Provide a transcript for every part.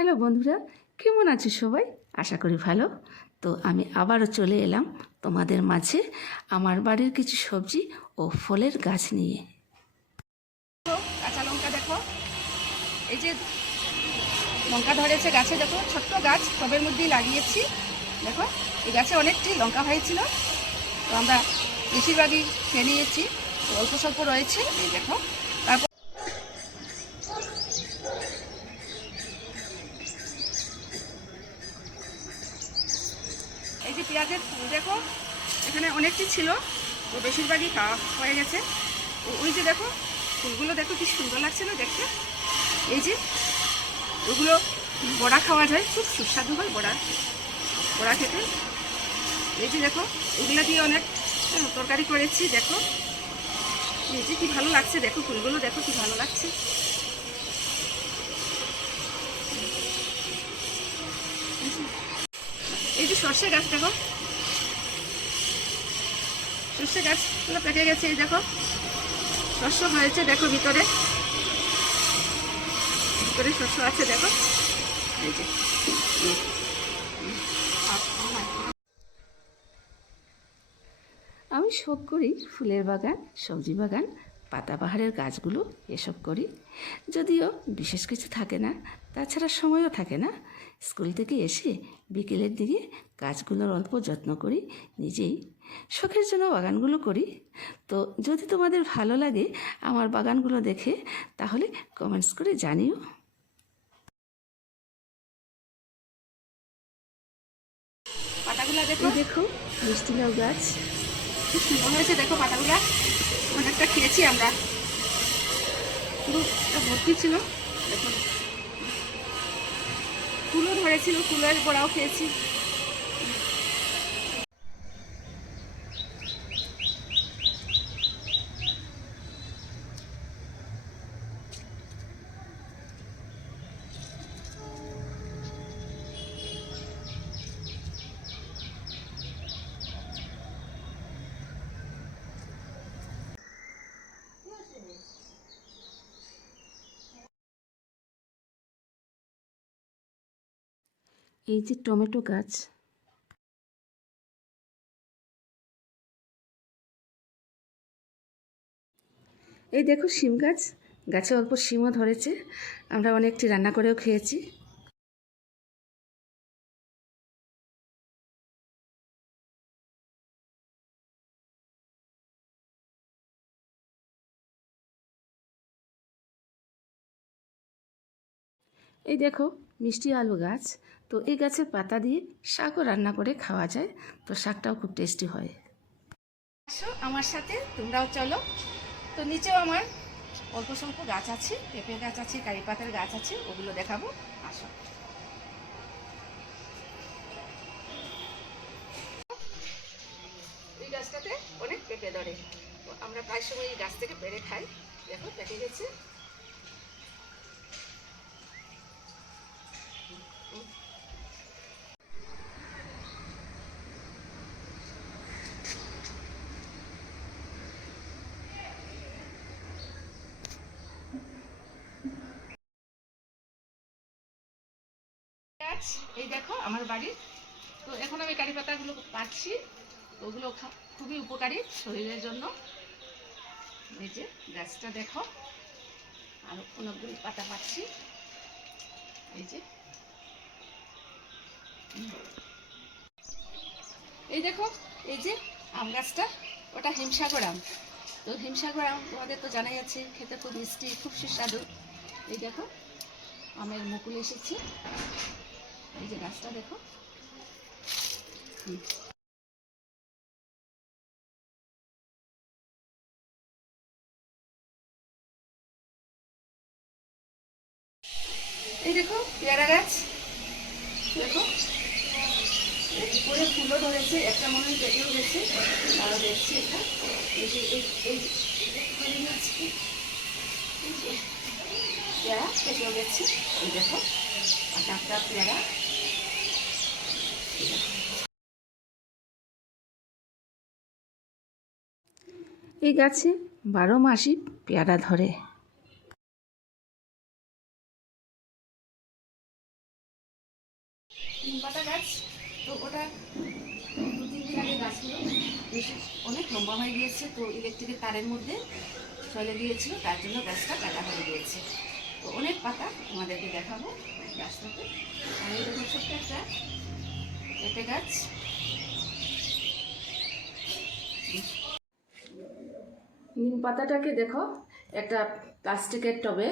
Hello বন্ধুরা, কেমন আছো সবাই? আশা করি ভালো। তো আমি আবারও চলে এলাম তোমাদের মাঝে আমার বাড়ির কিছু সবজি ও ফলের গাছ নিয়ে। কাঁচা লঙ্কা দেখো। এই যে লঙ্কা ধরেছে গাছে, দেখো, ছোট্ট গাছ, টবের মধ্যেই লাগিয়েছি। দেখো, এই গাছে অনেকটি লঙ্কা হয়েছিল। তো আমরা বেশিরভাগই খেয়ে নিয়েছি, অল্প স্বল্প রয়েছে। এই দেখো তারপর এই যে পেঁয়াজের ফুল দেখো, এখানে অনেকটি ছিল, তো বেশিরভাগই খাওয়া হয়ে গেছে। ওই যে দেখো, ফুলগুলো দেখো কি সুন্দর লাগছে না দেখতে? এই যে, ওগুলো বড়া খাওয়া যায়, খুব সুস্বাদু হয় বড়া বড়া খেতে। এই যে দেখো, এগুলো দিয়ে অনেক তরকারি করেছি, দেখো। এই যে কি ভালো লাগছে, দেখো ফুলগুলো, দেখো কি ভালো লাগছে। এই যে সর্ষে গাছ দেখো সর্ষে গাছগুলো পেকে গেছে, এই দেখো। শস্য হয়েছে, দেখো ভিতরে। ভিতরে শস্য আছে, দেখো। এই যে। আমি সব করি ফুলের বাগান, সবজি বাগান পাতাবাহারের গাছগুলো, এসব করি। যদিও বিশেষ কিছু থাকে না, তাছাড়া সময়ও থাকে না। স্কুল থেকে এসে বিকেলের দিকে গাছগুলোর অল্প যত্ন করি নিজেই শখের জন্য বাগানগুলো করি। তো যদি তোমাদের ভালো লাগে আমার বাগানগুলো দেখে তাহলে কমেন্টস করে জানিও। পাতাগুলো দেখো। দেখো মিষ্টি লাউ গাছ। খুব সুন্দর হয়েছে দেখো পাতাগুলো। অনেকটা খেয়েছি আমরা। পুরো ভর্তি ছিল। দেখো ফুলও কুলের বড়াও খেয়েছি। এই যে টমেটো গাছ। এই দেখো শিম গাছ। গাছে অল্প শিমও ধরেছে। আমরা অনেকটি রান্না করেও খেয়েছি। এই দেখো মিষ্টি আলু গাছ। তো এই গাছের পাতা দিয়ে শাকও রান্না করে খাওয়া যায়। তো শাকটাও খুব টেস্টি হয়। আসো আমার সাথে, তোমরাও চলো। তো নিচেও আমার অল্প স্বল্প গাছ আছে পেঁপে গাছ আছে, কারি পাতার গাছ আছে, ওগুলো দেখাবো। আসো। এই গাছটাতে অনেক পেঁপে ধরে। আমরা প্রায় সময় এই গাছ থেকে পেরে খাই। দেখো পেকে গেছে গাছ এই দেখো, আমার বাড়ির। তো এখন আমি কারি পাতাগুলো পাচ্ছি তো ওগুলো খুবই উপকারী শরীরের জন্য। এই যে গাছটা দেখো, আর অনেকগুলো পাতা পাচ্ছি এই যে। এই দেখো, এই যে আম গাছটা, ওটা হিমসাগর আম। তো হিমসাগর আম তোমাদের তো জানাই আছে, খেতে খুব মিষ্টি, খুব সুস্বাদু। এই দেখো, আমের মুকুল এসেছে। এই যে গাছটা দেখো। এই দেখো পেয়ারা গাছ দেখো উপরে ফুলও ধরেছে একটা মনে হয় পেটেও গেছে আরও দেখছি এটা এই যে এই এই? পেয়ারা পেটেও গেছে এই দেখো একটা পেয়ারা এই গাছে বারো মাসই পেয়ারা ধরে। গাছ, তো ওটা দু আগে গাছগুলো অনেক লম্বা হয়ে গিয়েছে, তো ইলেকট্রিকের তারের মধ্যে চলে গিয়েছিল, তার জন্য গাছটা কাটা হয়ে পাতা তোমাদেরকে দেখাবো গাছটাতে। আর এই দেখুন ছোট্ট একটা পেঁপে গাছ। নিম পাতাটাকে দেখো, একটা প্লাস্টিকের টবে,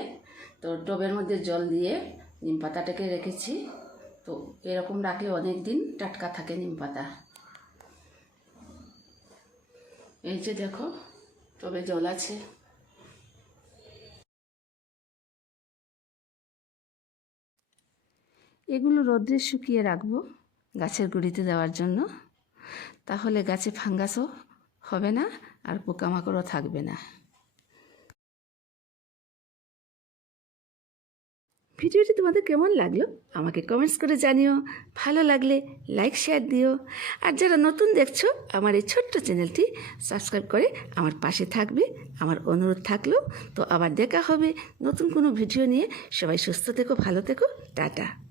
তো টবের মধ্যে জল দিয়ে নিম পাতাটাকে রেখেছি। তো এরকম রাখলে অনেক দিন টাটকা থাকে নিম পাতা। এই যে দেখো, টবে জল আছে। এগুলো রোদ্রে শুকিয়ে রাখব গাছের গুঁড়িতে দেওয়ার জন্য। তাহলে গাছে ফাঙ্গাসও হবে না আর পোকামাকড়ও থাকবে না। ভিডিওটি তোমাদের কেমন লাগল আমাকে কমেন্টস করে জানিও। ভালো লাগলে লাইক শেয়ার দিও। আর যারা নতুন দেখছ, আমার এই ছোট্ট চ্যানেলটি সাবস্ক্রাইব করে আমার পাশে থাকবে। আমার অনুরোধ থাকল। তো আবার দেখা হবে নতুন কোনো ভিডিও নিয়ে। সবাই সুস্থ থেকো, ভালো থেকো। টাটা।